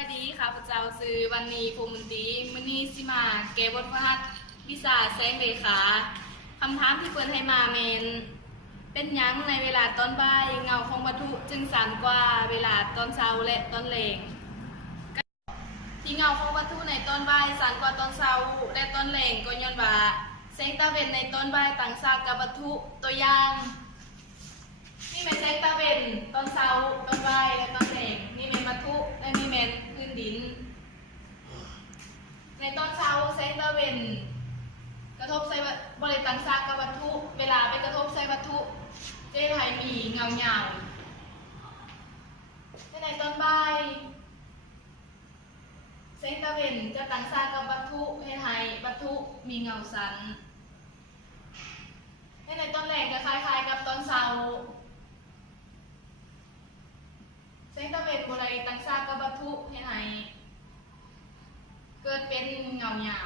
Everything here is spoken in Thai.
ายดีค่ะพระเจ้าซื้อวันนี้ภูมิตีมื้อนี้สิมาแก้บทพระหัตถ์วิสาแสงเลขาคำถามที่เปิดให้มาเมนเป็นหยังในเวลาตอนบ่ายเงาของวัตถุจึงสั่นกว่าเวลาตอนเช้าและตอนแลงที่เงาของวัตถุในตอนบ่ายสั่นกว่าตอนเช้าและตอนแลงก็ย้อนว่าแสงตะเวนในตอนบ่ายต่างชาติกับวัตถุตัวอย่างนี่เป็นแสงตะเวนตอนเช้าตอนบ่ายและตอนแลงนี่เป็นวัตถุและนี่เป็นพื้นดินในตอนเช้าแสงตะเวนกระทบใส่บริต่างชาติกับวัตถุเวลาไปกระทบใส่วัตถุเจ๊ไทยมีเงาเงาในตอนบ่ายแสงตะเวนจะต่างชาติกับวัตถุให้ไทยวัตถุมีเงาสันในตอนแรกจะคล้ายๆกับตอนเช้าแสงตะเวนบริต่างชาติกับวัตถุให้ไทยเกิดเป็นเงาเงา